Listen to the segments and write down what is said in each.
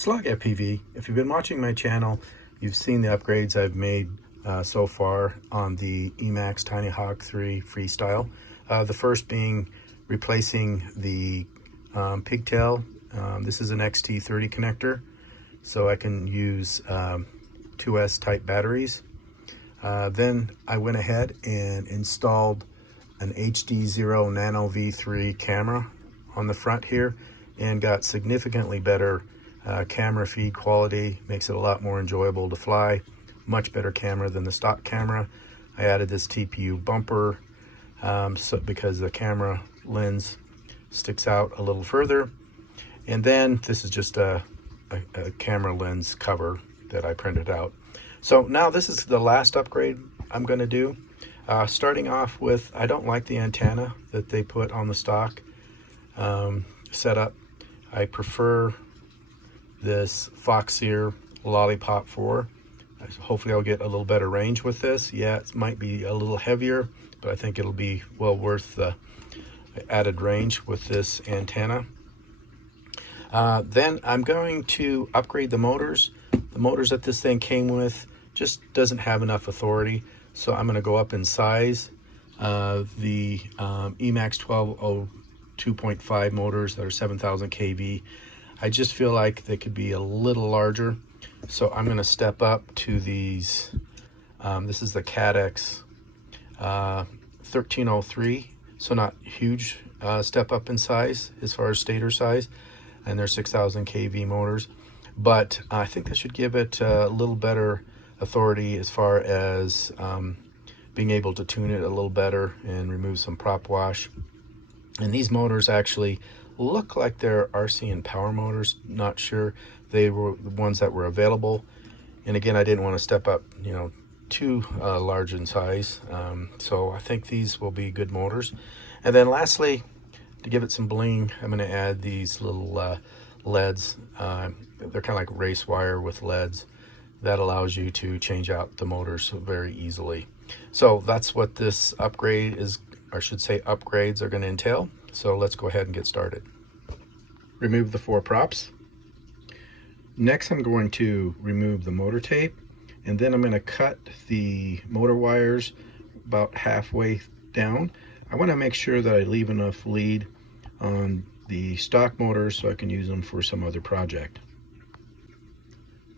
Slug FPV. If you've been watching my channel, you've seen the upgrades I've made so far on the Emax Tinyhawk III Freestyle. The first being replacing the pigtail. This is an XT30 connector, so I can use 2S type batteries. Then I went ahead and installed an HD0 Nano V3 camera on the front here and got significantly better camera feed quality. Makes it a lot more enjoyable to fly. Much better camera than the stock camera. I added this TPU bumper because the camera lens sticks out a little further. And then this is just a camera lens cover that I printed out. So now this is the last upgrade I'm going to do. Starting off with, I don't like the antenna that they put on the stock setup. I prefer this Foxeer Lollipop 4. Hopefully I'll get a little better range with this. Yeah, it might be a little heavier, but I think it'll be well worth the added range with this antenna. Then I'm going to upgrade the motors. The motors that this thing came with just doesn't have enough authority, so I'm going to go up in size. The Emax 12 2.5 motors that are 7,000 kV, I just feel like they could be a little larger, so I'm going to step up to these. This is the Cadex 1303, so not huge step up in size as far as stator size, and they're 6,000 kV motors, but I think that should give it a little better authority as far as being able to tune it a little better and remove some prop wash. And these motors actually look like they're RC and power motors. Not sure. They were the ones that were available, and again, I didn't want to step up too large in size, so I think these will be good motors. And then lastly, to give it some bling, I'm going to add these little LEDs. They're kind of like race wire with LEDs. That allows you to change out the motors very easily. So that's what this upgrade is, or I should say upgrades, are going to entail. So let's go ahead and get started. Remove the 4 props. Next, I'm going to remove the motor tape, and then I'm going to cut the motor wires about halfway down. I want to make sure that I leave enough lead on the stock motors so I can use them for some other project.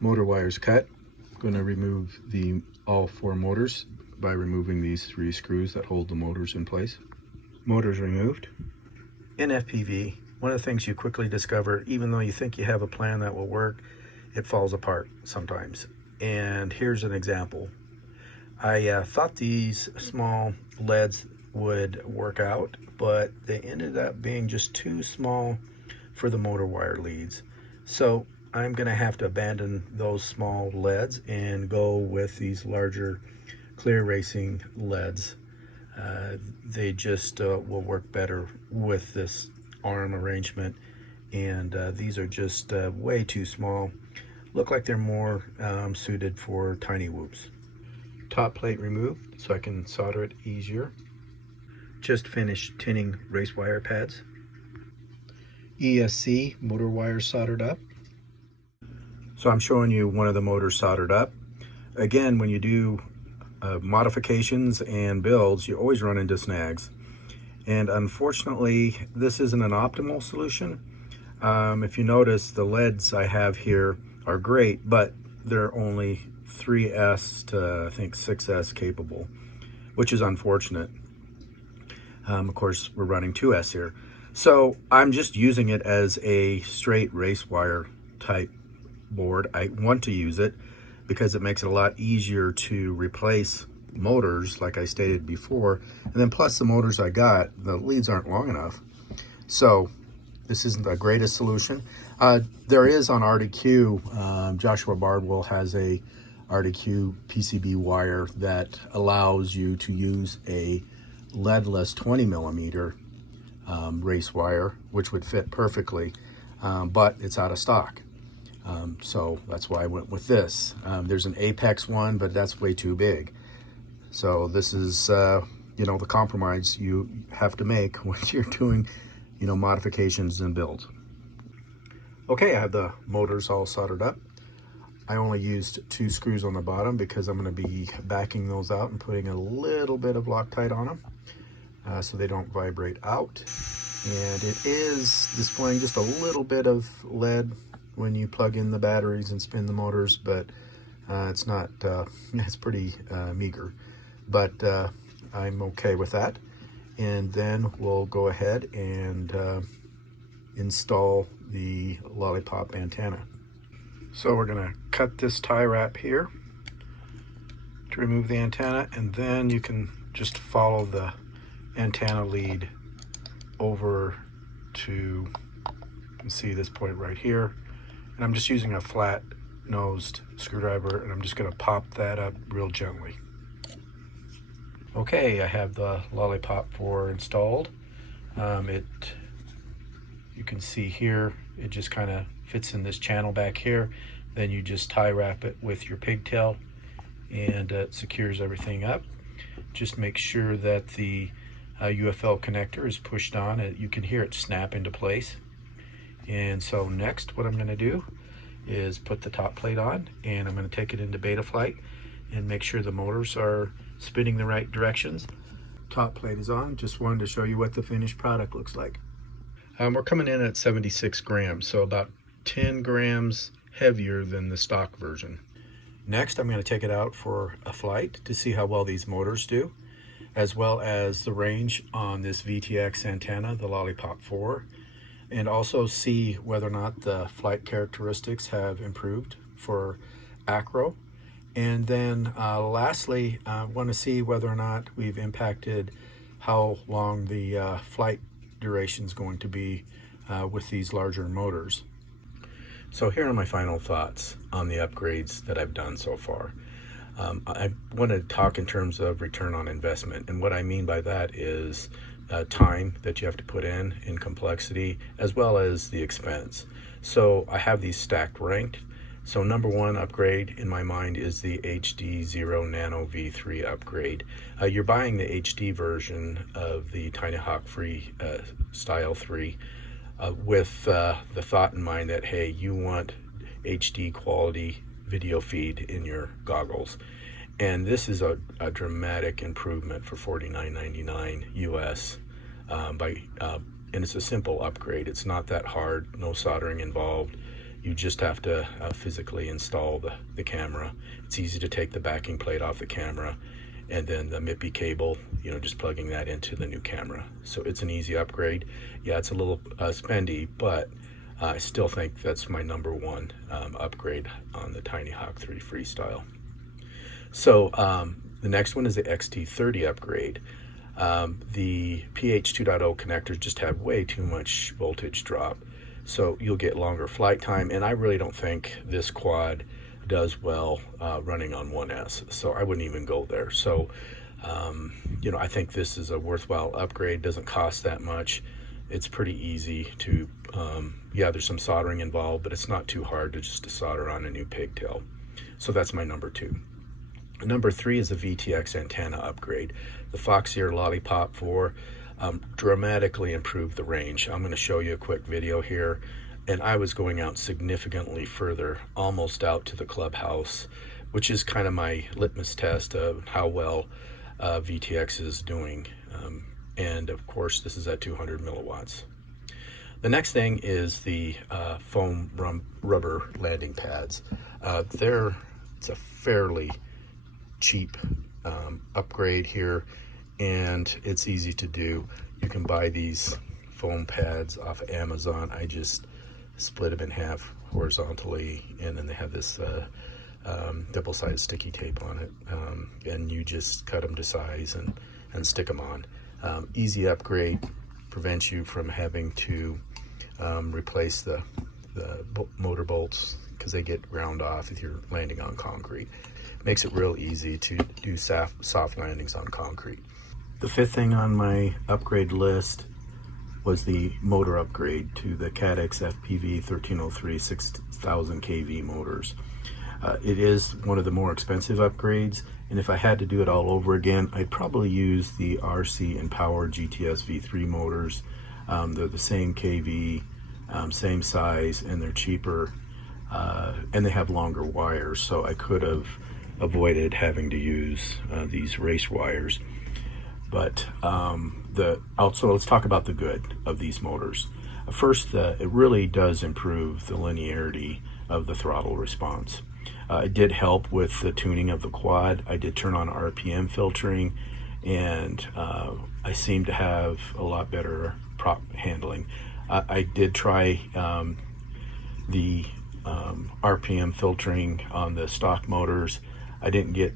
Motor wires cut. I'm going to remove all 4 motors by removing these 3 screws that hold the motors in place. Motors removed. In FPV, one of the things you quickly discover, even though you think you have a plan that will work, it falls apart sometimes. And here's an example. I thought these small LEDs would work out, but they ended up being just too small for the motor wire leads. So I'm going to have to abandon those small LEDs and go with these larger clear racing LEDs. They just will work better with this arm arrangement, and these are just way too small. Look like they're more suited for tiny whoops. Top plate removed so I can solder it easier. Just finished tinning race wire pads. ESC motor wires soldered up. So I'm showing you one of the motors soldered up. Again, when you do modifications and builds, you always run into snags. And unfortunately, this isn't an optimal solution. If you notice, the LEDs I have here are great, but they're only 3S to I think 6S capable, which is unfortunate. Of course, we're running 2S here. So I'm just using it as a straight race wire type board. I want to use it because it makes it a lot easier to replace motors, like I stated before. And then plus the motors I got, the leads aren't long enough. So this isn't the greatest solution. There is on RDQ, Joshua Bardwell has a RDQ PCB wire that allows you to use a leadless 20 millimeter race wire, which would fit perfectly, but it's out of stock. So that's why I went with this. There's an Apex one, but that's way too big. So this is, the compromise you have to make when you're doing, modifications and builds. Okay, I have the motors all soldered up. I only used 2 screws on the bottom because I'm going to be backing those out and putting a little bit of Loctite on them so they don't vibrate out. And it is displaying just a little bit of lead when you plug in the batteries and spin the motors, but it's not, it's pretty meager. But I'm okay with that. And then we'll go ahead and install the lollipop antenna. So we're going to cut this tie wrap here to remove the antenna, and then you can just follow the antenna lead over to, you can see this point right here, and I'm just using a flat nosed screwdriver, and I'm just going to pop that up real gently. Okay, I have the Lollipop 4 installed. You can see here, it just kind of fits in this channel back here. Then you just tie wrap it with your pigtail, and it secures everything up. Just make sure that the UFL connector is pushed on. You can hear it snap into place. And so next, what I'm going to do is put the top plate on, and I'm going to take it into beta flight and make sure the motors are spinning the right directions. Top plate is on. Just wanted to show you what the finished product looks like. We're coming in at 76 grams, so about 10 grams heavier than the stock version. Next, I'm going to take it out for a flight to see how well these motors do, as well as the range on this VTX antenna, the Lollipop 4, and also see whether or not the flight characteristics have improved for acro. And then lastly, I want to see whether or not we've impacted how long the flight duration is going to be with these larger motors. So here are my final thoughts on the upgrades that I've done so far. I want to talk in terms of return on investment, and what I mean by that is time that you have to put in complexity, as well as the expense. So I have these stacked ranked. So number 1 upgrade in my mind is the HD 0 Nano V3 upgrade. You're buying the HD version of the Tinyhawk Freestyle 3 with the thought in mind that, hey, you want HD quality video feed in your goggles. And this is a dramatic improvement for $49.99 US and it's a simple upgrade. It's not that hard, no soldering involved. You just have to physically install the camera. It's easy to take the backing plate off the camera, and then the MIPI cable, just plugging that into the new camera. So it's an easy upgrade. Yeah, it's a little spendy, but I still think that's my number 1 upgrade on the Tinyhawk III Freestyle. So the next one is the XT30 upgrade. The PH 2.0 connectors just have way too much voltage drop, so you'll get longer flight time, and I really don't think this quad does well running on 1S, so I wouldn't even go there. So I think this is a worthwhile upgrade. Doesn't cost that much. It's pretty easy to yeah, there's some soldering involved, but it's not too hard to solder on a new pigtail. So that's my number 2. Number 3 is a VTX antenna upgrade. The Foxeer Lollipop 4 dramatically improved the range. I'm going to show you a quick video here, and I was going out significantly further, almost out to the clubhouse, which is kind of my litmus test of how well VTX is doing. And of course, this is at 200 milliwatts. The next thing is the foam rubber landing pads. It's a fairly cheap upgrade here, and it's easy to do. You can buy these foam pads off of Amazon. I just split them in half horizontally, and then they have this double-sided sticky tape on it, and you just cut them to size and stick them on. Easy upgrade, prevents you from having to replace the motor bolts because they get ground off if you're landing on concrete. Makes it real easy to do soft landings on concrete. The 5th thing on my upgrade list was the motor upgrade to the Cadex FPV 1303 6000 kV motors. It is one of the more expensive upgrades, and if I had to do it all over again, I'd probably use the RC and Power GTS V3 motors. They're the same kV, same size, and they're cheaper, and they have longer wires, so I could have avoided having to use these race wires. But also let's talk about the good of these motors. First, it really does improve the linearity of the throttle response. It did help with the tuning of the quad. I did turn on RPM filtering, and I seem to have a lot better prop handling. I did try the RPM filtering on the stock motors. I didn't get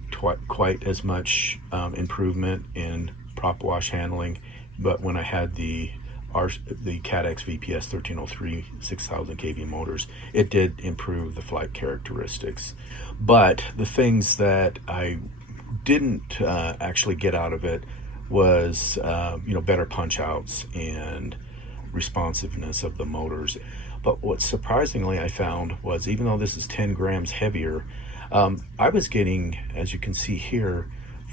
quite as much improvement in prop wash handling, but when I had the CATX VPS 1303 6000 kV motors, it did improve the flight characteristics. But the things that I didn't actually get out of it was better punch outs and responsiveness of the motors. But what surprisingly I found was, even though this is 10 grams heavier, I was getting, as you can see here,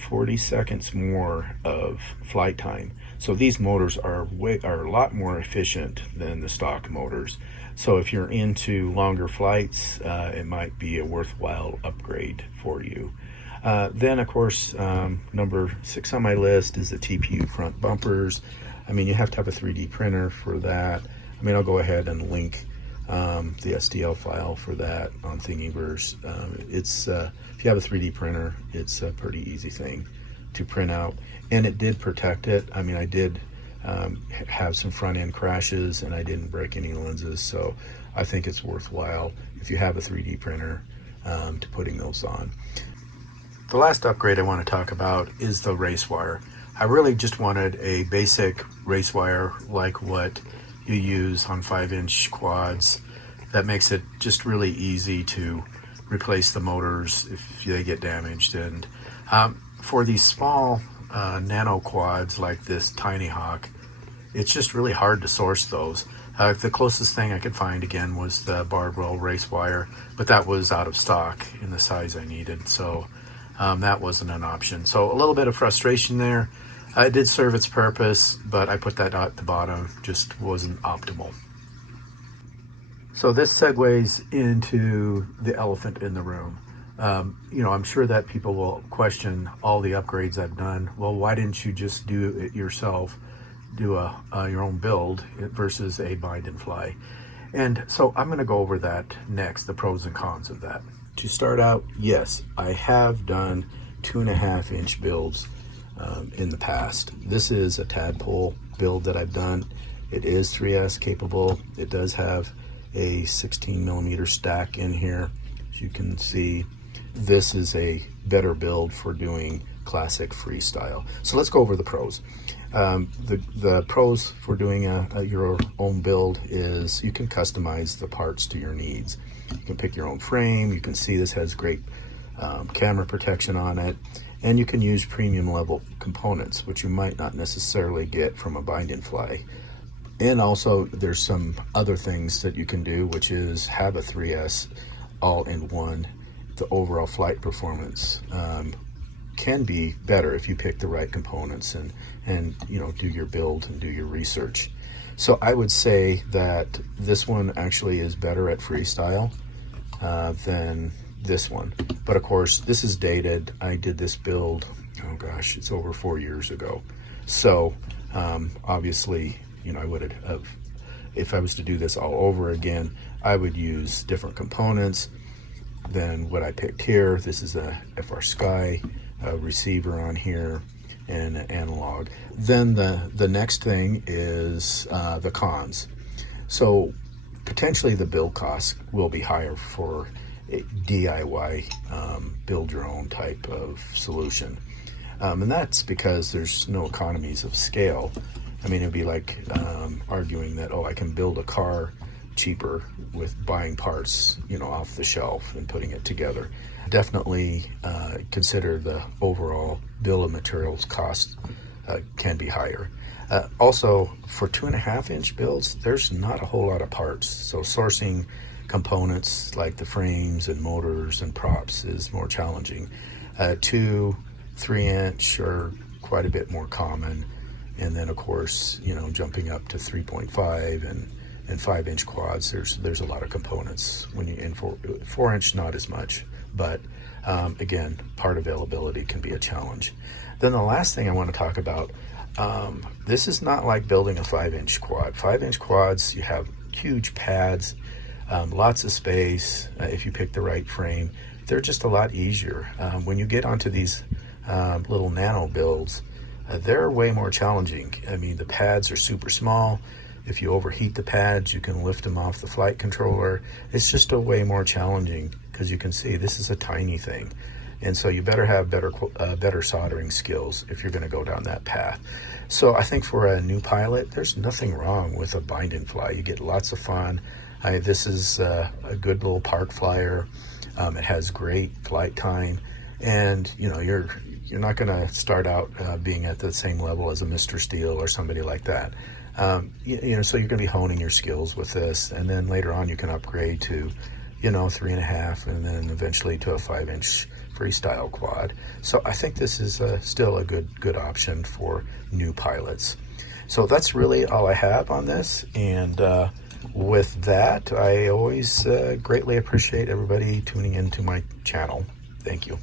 40 seconds more of flight time. So these motors are a lot more efficient than the stock motors. So if you're into longer flights, it might be a worthwhile upgrade for you. Then of course, number 6 on my list is the TPU front bumpers. I mean, you have to have a 3D printer for that. I mean, I'll go ahead and link the STL file for that on Thingiverse. If you have a 3D printer, it's a pretty easy thing to print out, and it did protect it. I mean, I did have some front end crashes, and I didn't break any lenses, so I think it's worthwhile if you have a 3D printer to putting those on. The last upgrade I want to talk about is the race wire. I really just wanted a basic race wire like what you use on 5-inch quads. That makes it just really easy to replace the motors if they get damaged. And for these small nano quads like this Tinyhawk, it's just really hard to source those. The closest thing I could find again was the barbell race wire, but that was out of stock in the size I needed, so that wasn't an option. So a little bit of frustration there. It did serve its purpose, but I put that at the bottom, just wasn't optimal. So this segues into the elephant in the room. I'm sure that people will question all the upgrades I've done. Well, why didn't you just do it yourself, do your own build versus a bind and fly? And so I'm gonna go over that next, the pros and cons of that. To start out, yes, I have done 2.5-inch builds in the past. This is a tadpole build that I've done. It is 3S capable. It does have a 16mm stack in here. As you can see, this is a better build for doing classic freestyle. So let's go over the pros. The pros for doing your own build is you can customize the parts to your needs. You can pick your own frame. You can see this has great camera protection on it, and you can use premium level components, which you might not necessarily get from a bind and fly. And also there's some other things that you can do, which is have a 3S all in one. The overall flight performance can be better if you pick the right components and do your build and do your research. So I would say that this one actually is better at freestyle than this one. But of course, this is dated. I did this build, oh gosh, it's over 4 years ago. So obviously, I would have, if I was to do this all over again, I would use different components than what I picked here. This is a FR Sky receiver on here and an analog. Then the next thing is the cons. So potentially the build costs will be higher for a DIY build your own type of solution. And that's because there's no economies of scale. I mean, it'd be like arguing that, oh, I can build a car cheaper with buying parts, off the shelf and putting it together. Definitely consider the overall bill of materials cost can be higher. Also, for 2.5-inch builds, there's not a whole lot of parts. So sourcing components like the frames and motors and props is more challenging. 2, 3-inch are quite a bit more common. And then of course, jumping up to 3.5 And 5-inch quads, there's a lot of components. When you in 4-inch, not as much, but again, part availability can be a challenge. Then the last thing I want to talk about, this is not like building a 5-inch quad. 5-inch quads, you have huge pads, lots of space. If you pick the right frame, they're just a lot easier. When you get onto these little nano builds, they're way more challenging. I mean, the pads are super small. If you overheat the pads, you can lift them off the flight controller. It's just a way more challenging, because you can see this is a tiny thing. And so you better have better soldering skills if you're going to go down that path. So I think for a new pilot, there's nothing wrong with a bind and fly. You get lots of fun. This is a good little park flyer. It has great flight time, and you know, you're not going to start out being at the same level as a Mr. Steel or somebody like that. You know, so you're going to be honing your skills with this, and then later on you can upgrade to, you know, 3.5, and then eventually to a 5-inch freestyle quad. So I think this is still a good option for new pilots. So that's really all I have on this, and with that, I always greatly appreciate everybody tuning into my channel. Thank you.